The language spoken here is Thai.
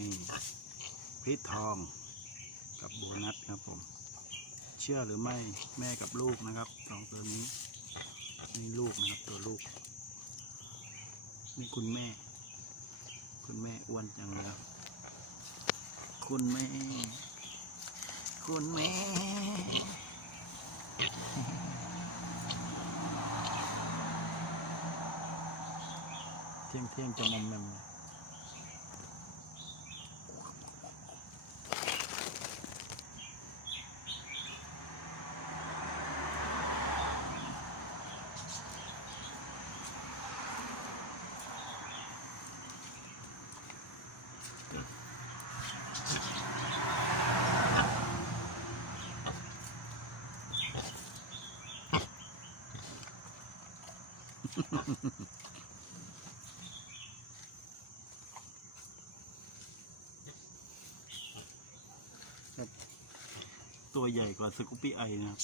นี่พีชทองกับโบนัสครับผมเชื่อหรือไม่แม่กับลูกนะครับสองตัวนี้นี่ลูกนะครับตัวลูกนี่คุณแม่อ้วนจังเลยคุณแม่เที่ยงจะมอมแมมตัวใหญ่กว่าสกูปปี้ไอนะครับ